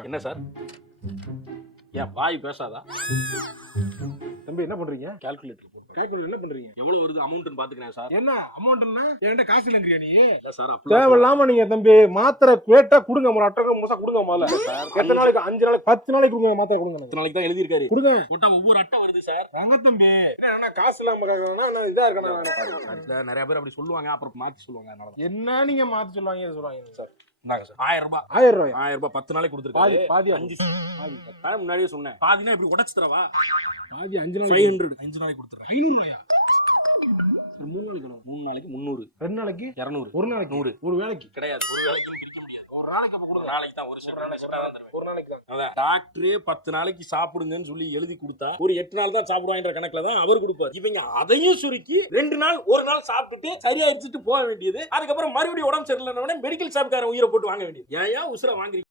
என்ன சார் ஏன் வாய் பேசாதா? தம்பி என்ன பண்றீங்க? கால்குலேட்டர் கால்குலேட்டர் என்ன பண்றீங்க? எவ்வளவு வருது அமௌண்ட்னு பாத்துக்கிறேன் சார். என்ன அமௌண்ட்னா என்கிட்ட காசு இல்லங்கறியா நீ? இல்ல சார் அப்படி தேவையில்லாம நீங்க தம்பி மாத்திரை கேட்டா கொடுங்க, ஒரு அட்டகம் முசா கொடுங்க முதல்ல. எத்தனை நாளைக்கு? 5 நாளைக்கு 10 நாளைக்கு கொடுங்க மாத்திரை கொடுங்க. 10 நாளைக்கு தான் எழுதி இருக்காரு. கொடுங்க. போட்டா ஒவ்வொரு அட்டை வருது சார். வாங்க தம்பி. என்ன காசு இல்லாம கேக்குறேன்னா நான் இதா இருக்கேனா? நிறைய பேர் அப்படி சொல்லுவாங்க, அப்புறம் மாத்தி சொல்லுவாங்க. அதனால என்ன நீங்க மாத்தி சொல்லுவாங்க சார்? இந்தாங்க சார் 1000 ரூபாய். 1000 ரூபாய்? 1000 ரூபாய் 10 நாளைக்கு கொடுத்துருக்காரு. பாதி 5 முன்னாடியே சொன்னேன். பாதினா இப்படி உடைச்சு தரவா? பாதி 5 நாளைக்கு 500 5 நாளைக்கு கொடுத்துறேன். 500 ரூபாயா? 3 நாளைக்கு 3 நாளைக்கு 300. 2 நாளைக்கு 200. ஒரு நாளைக்கு 100. ஒரு வேளைக்கு கிடையாது. ஒரு வேளைக்கு பிரிக்க முடியாது. ஒரு நாளைக்கு அப்ப கொடுங்க. நாளைக்கு தான் ஒரு செட்டா தான் தருவேன். ஒரு நாளைக்கு தான். அதான் டாக்டரே 10 நாளைக்கு சாப்பிடுங்கன்னு சொல்லி எழுதி கொடுத்தா ஒரு 8 நாள் தான் சாப்பிடுவாங்கன்ற கணக்குல தான் அவர் கொடுப்பாரு. இவங்க அதையும் சுருக்கி 2 நாள் ஒரு நாள் சாப்பிட்டுட்டு சரியா இருந்துட்டு போக வேண்டியது. அதுக்கப்புறம் மறுபடியும் உடம்பு சரியில்லைன்னு மெடிக்கல் ஷாப்காரன் உயிரை போட்டு வாங்க வேண்டியது. ஏன் உசுரை வாங்குறீங்க?